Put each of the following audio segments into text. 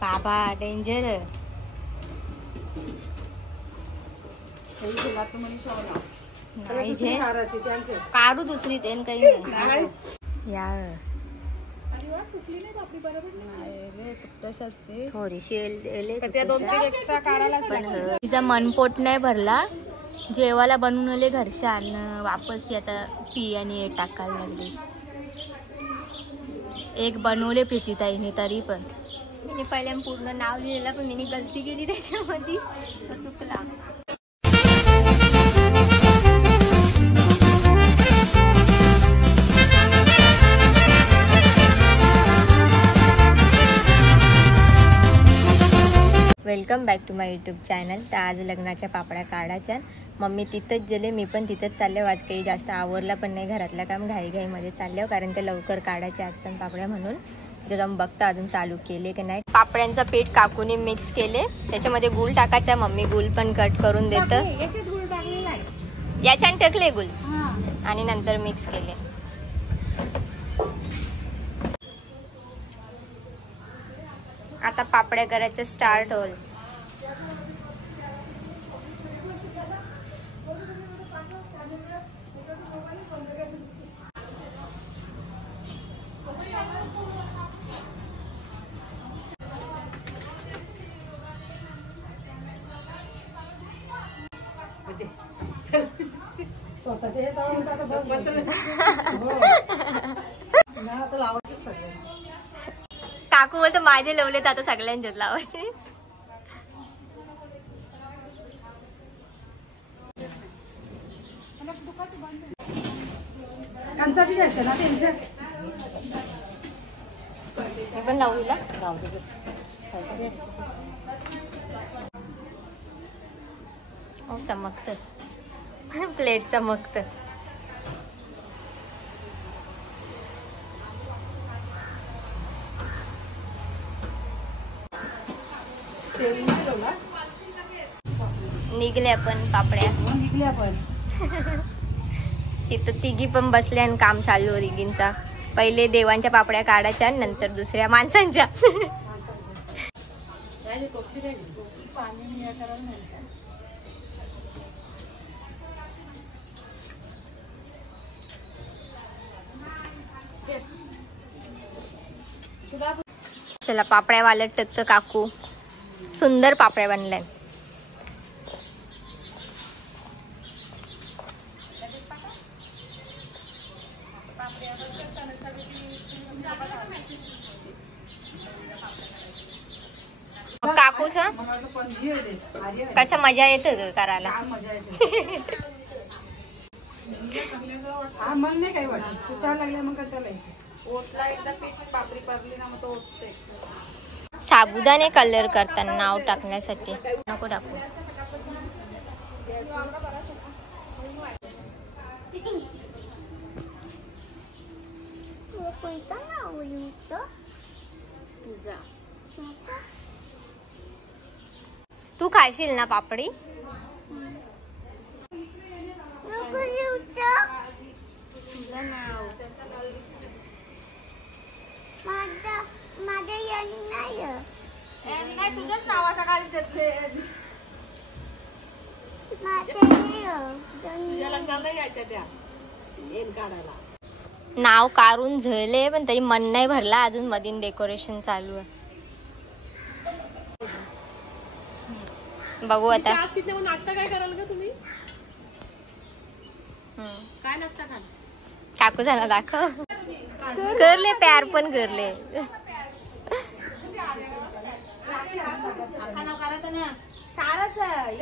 बाबा डेंजर नाही जे काढू दुसरी तेन काही नाही या थोडीशी तिचा मनपोट नाही भरला जेवायला बनवून आले घरच्या अन्न वापस ती आता पी आणि टाकायला लागली एक बनवले प्रीतीताईने तरी पण मी पहिल्या पूर्ण नाव लिहिलेलं पण मी गलती केली त्याच्यामध्ये तो चुकला welcome back to my YouTube channel. तर आज लग्नाच्या पापड्या काढायच्या मम्मी तिथंच गेले मी पण तिथंच चालले. आज काही जास्त आवरला पण नाही घरातलं काम घाईघाईमध्ये चालले कारण ते लवकर काढायचे असतात पापड्या म्हणून तिथे जाऊन बघता अजून चालू केले की नाही. पापड्यांचा पीठ काकूने मिक्स केले त्याच्यामध्ये गुळ टाकायचा मम्मी गुळ पण कट करून देतं याच्याने टाकले गुळ आणि नंतर मिक्स केले. आता पापड्या करायचं स्टार्ट होईल. काकू बोलतो माझे लवले तर आता सगळ्यांच्याच लावायचे. पण लावूला चमकत प्लेट चमकत. निघले आपण पापड्या तिथं तिघी पण बसल्या आणि काम चालू तिघींचा. पहिले देवांच्या पापड्या काढायच्या नंतर दुसऱ्या माणसांच्या. चला पापड्या वालत टाकतं काकू. सुंदर पापड्या बनल्या. काकूचा कसा मजा येतो करायला. मग नाही काही वाटत तुटायला लागल्या मग त्याला साबुदाणे कलर करताना नाव टाकण्यासाठी नको टाकू. तू खाशील ना पापडी. तुझ्याच नावाचा नाव काढून झळले पण तरी मन नाही भरला अजून. मधीन डेकोरेशन चालू आहे. बघू आता नाश्ता काय कराल का तुम्ही. काय नाश्ता खाल काकू झाला दाखव. करले प्यार पण करले.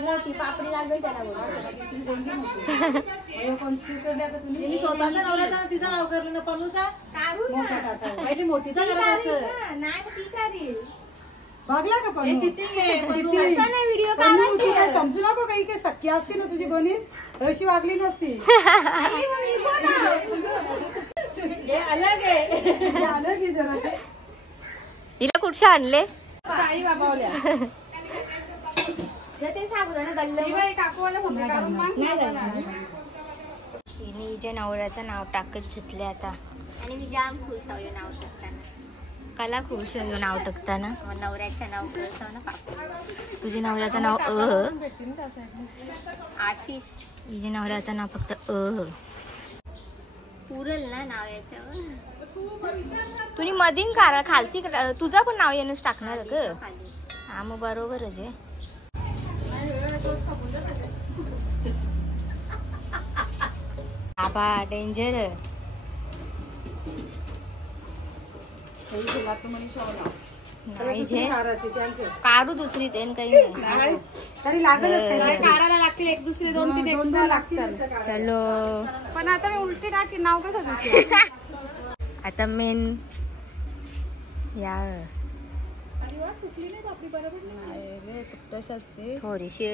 मोठी पापडी लागेल त्याला. तिचा नाव करलं ना पनूचा मोठीचा बघला का पण व्हिडिओ समजू नको काही काही सख्खी असते ना तुझी बनीच अशी वागली नसती. अलग आहे जरा. हिला कुठच्या आणले आई बाबावल्या हिने हिच्या नवऱ्याचं नाव टाकत घेतले आता. आणि मी जाम खुश आहे नाव टाकताना. काला खुश आहे नाव टाकताना. नवऱ्याचं नाव कळतं ना पापा. तुझे नवऱ्याचं नाव आशिष. हिचे नवऱ्याचं नाव फक्त पुरल ना नाव याच्यावर. तुम्ही मधीन खालती तुझं पण नाव येणंच टाकणार ग. हा मग बरोबरच आहे. आबा डेंजर. नाही जे काढू दुसरी तेन काही नाही. तरी लागेल काढायला लागतील एक दुसरे 2-3 एक्स्ट्रा लागतात. चलो पण आता मी उलटी टाकी नाव कसं आता मेन या थोडीशी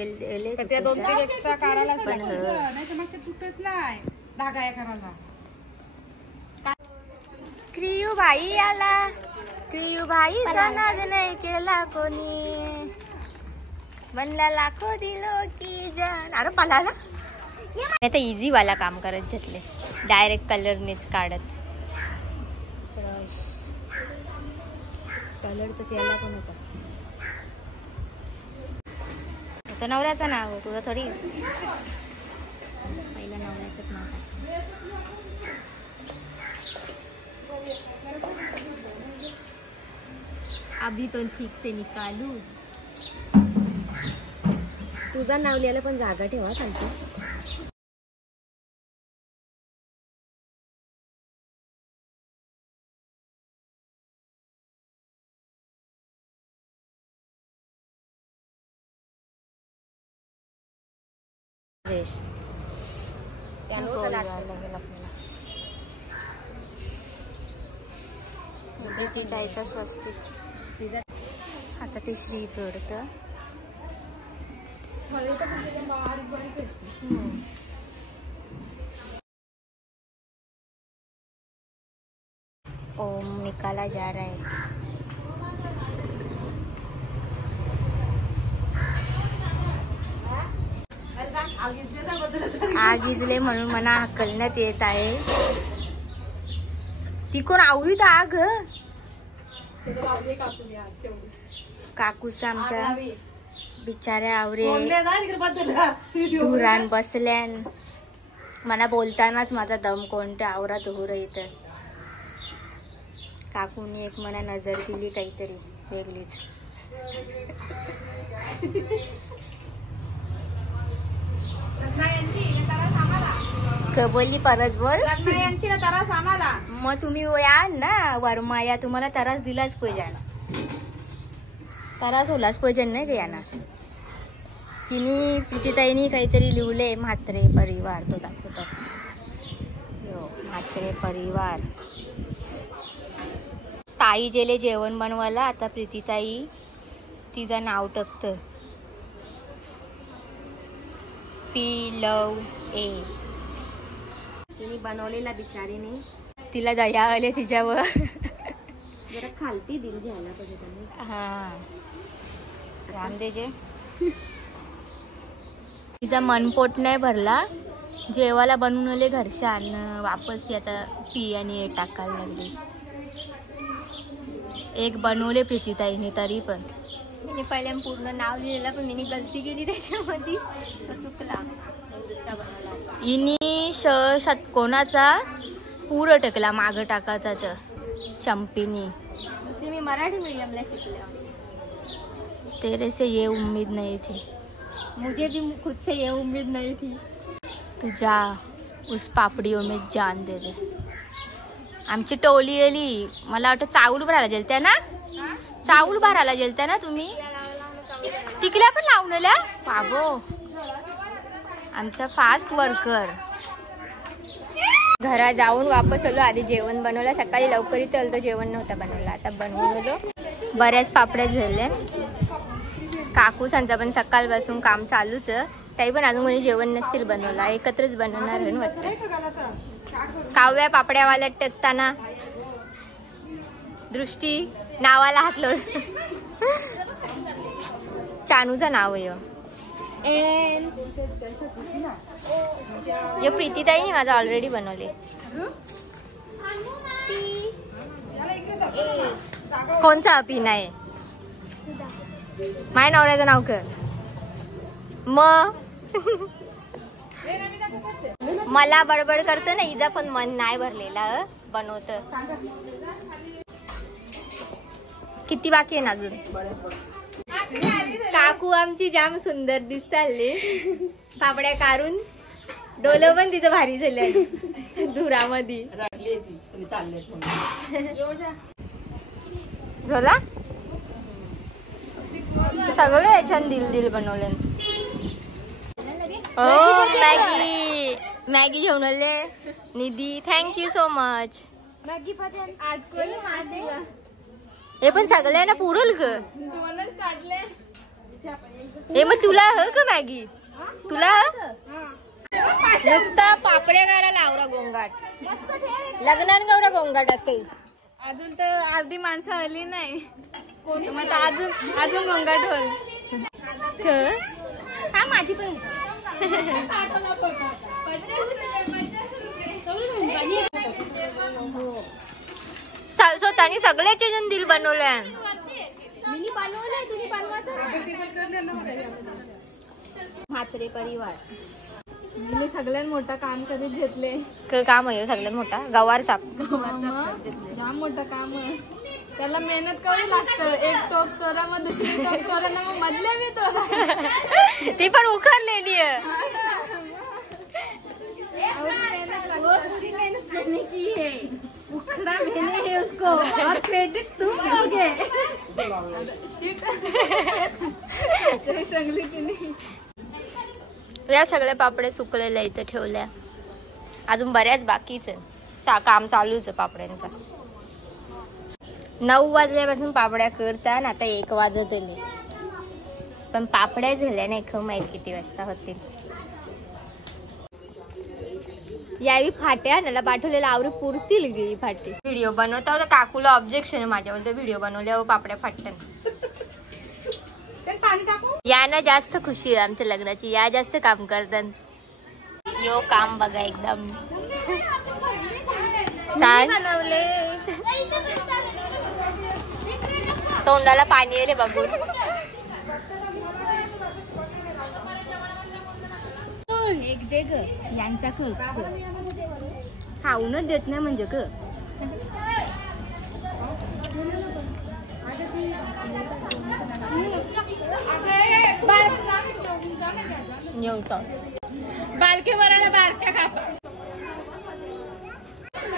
त्या 2-3 एक्स्ट्रा काढायला पण नाही तर मग ते तुटत नाही धागा या करायला. क्रियू भाई आला. क्रियू भाई नाद नाही केला कोणी. बनला लाखो दिलो की जान. अरे पलाला आता इझी वाला काम करत घेतले. डायरेक्ट कलरनेच काढत. कलर तर त्याला पण होता. आता नवऱ्याचं नाव तुझं थोडी. पहिला नवऱ्याचंच नाव. अभी तो ठीक से निकालू. तुझं नाव लिहायला पण जागा ठेवा खालची. जायचं स्वस्तिक. आता ते श्री करत. ओम निकाला जा रहा है. आग इजले म्हणून मना हकलण्यात येत आहे. ती कोण आवरीत आग. काकूस आमच्या बिचाऱ्या आवरे धुरान बसल्यान. मला बोलतानाच माझा दम कोणत्या आवरा धुर येत. काकूनी एक मना नजर दिली काहीतरी वेगळीच. बोलली परत बोल. मग तुम्ही या ना वर्मा या. तुम्हाला तरास दिलाच पाहिजे ना. तरास होलाच पाहिजे नाही का याना. तिने प्रीतीताईनी काहीतरी लिवले म्हात्रे परिवार. तो दाखवतो म्हात्रे परिवार. ताई जेले जेवण बनवायला. आता प्रीतीताई तिचं नाव टाकत. पी लव ए. तिने बनवलेला बिचारीने. तिला दया आले तिच्यावर. जरा खालती दिल घ्यायला पाहिजे त्यांनी. हा रामदेजे. तिचा मनपोट नाही भरला. जेवायला बनवले घरच्या अन्न वापस ती आता पी आणि टाकायला लागली. एक बनवले प्रीतीताईने तरी पण. मी पहिल्या पूर्ण नाव लिहिलेलं पण मी गलती केली त्याच्यामध्ये. तो चुकला. दुसरा बनवला. इनी षटकोनाचा पूर टकला माग टाकायचा. तर चंपीनी. दुसरी मी मराठी मीडियमला शिकले. तेरे से ये उम्मीद नहीं थी. मुझे भी खुद से ये उम्मीद नहीं थी. तू जा उस पापड़ियों में जान दे दे. आमची टोली गेली. मला वाटतं चावल भरायला गेलत्या ना. चावल भरायला गेलत्या ना तुम्ही. टिकल्या पण लावलेल्या बाबो. आमचा फास्ट वर्कर. घरात जाऊन वापस आलो. आधी जेवण बनवलं. सकाळी लवकर इथं आलो तर जेवण नव्हतं बनवलं. आता बनवलो. बऱ्याच पापड्या झाल्या. काकूसांचं पण सकाळपासून काम चालूच. काही पण अजून कोणी जेवण नसतील बनवला. एकत्रच बनवणार आहे वाटतं. काव्या पापड्यावाला टकताना दृष्टी नावाला हातलो. चानूचं नाव आहे. ये प्रीतीताईने माझा ऑलरेडी बनवले. कोणचा अपिना आहे? माझ्या नवऱ्याचं नाव कर मग. मला बडबड करतो ना हिजा, पण मन नाही भरलेला बनवत. किती बाकी आहे ना अजून? काकू आमची जाम सुंदर दिसताले पापड्या काढून. डोलं पण तिचं भारी झाले धुरामध्ये. झाला सगळं याच्यात दिल दिल बनवले. ओ मॅगी मॅगी घेऊन आले निधी, थँक्यू सो मच. हे पण सगळ्यांना पुरल ग. हे मग तुला ह का मॅगी? तुला नुसता पापड्या करायला आवरा गोंगाट. लग्नात गौरा गोंगाट असेल. अजून तर अर्धी माणसं आली नाही, मग अजून गोंगाट होईल. हा माझी पण स्वतःनी सगळ्याचे जण दिल बनवलंय. म्हात्रे परिवार मी सगळ्यात मोठा काम कधीच घेतले. काम आहे सगळ्यात मोठा गवार साप. जाम मोठं काम आहे, त्याला मेहनत करावी लागतं. एक टोक तोरा मग दुसरी टोक तोरा ना मग मधल्या मी तोरा. ती पण उखरलेली आहे. मेहनत करने की है, उखड़ा मैंने है उसको और क्रेडिट तुम लोगे. चांगली की नाही. या सगळ्या पापड्या सुकलेल्या इथे ठेवल्या. अजून बऱ्याच बाकीच काम चालूच आहे पापड्यांचा. 9 वाजल्यापासून पापड्या करतात. आता 1 वाजत आले, पण पापड्या झाल्या नाही. खरं माहित किती वाजता होतील. यावी फाट्या त्याला पाठवलेला आवरी पुरतील गे फाटी. व्हिडिओ बनवता होता काकूला ऑब्जेक्शन आहे माझ्यावर. तर व्हिडिओ बनवल्यावर पापड्या फाटतात. या ना जास्त खुशी आहे आमच्या लग्नाची. या जास्त काम करतात. यो काम बघा एकदम छान तोंडाला पाणी येले बघून. एक दे ग यांचा खाऊनच देत नाही म्हणजे ग.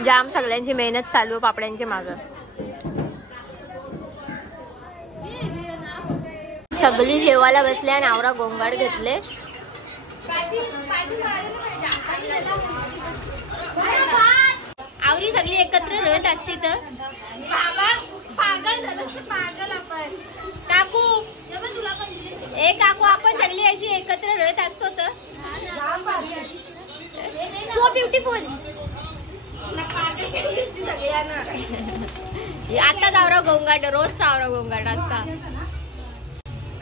जाम सगळ्यांची मेहनत चालू पापड्यांच्या माग. सगळी जेवायला बसल्या आणि आवरा गोंगाट घेतले. आवरी सगळी एकत्र रहत असते तर पागल झालं. पागल आपण काकू काकू आपण सगळी अशी एकत्र रहत असतो तर सो ब्युटिफुल. आता आवरा गोंगाट, रोज आवरा गोंगाट असता.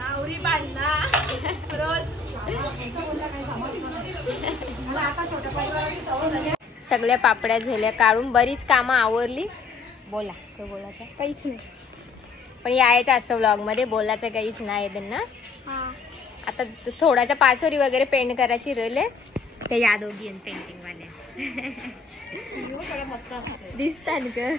आवरी बांधना रोज. सगळ्या पापड्या झाल्या काढून. बरीच कामं आवरली. बोला बोलायचं काहीच नाही, पण यायचं असतं व्लॉग मध्ये. बोलायचं काहीच नाही त्यांना. आता थोडासा पाचोरी वगैरे पेंट करायची राहिले. ते या दोघी पेंटिंग वाल्या दिसतात ग.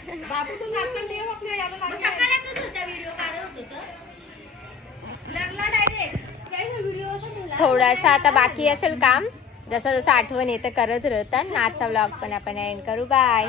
थोडासा आता बाकी असेल काम. जसं जसं आठवण येतं करत राहतात. आजचा व्लॉग पण आपण एंड करू. बाय.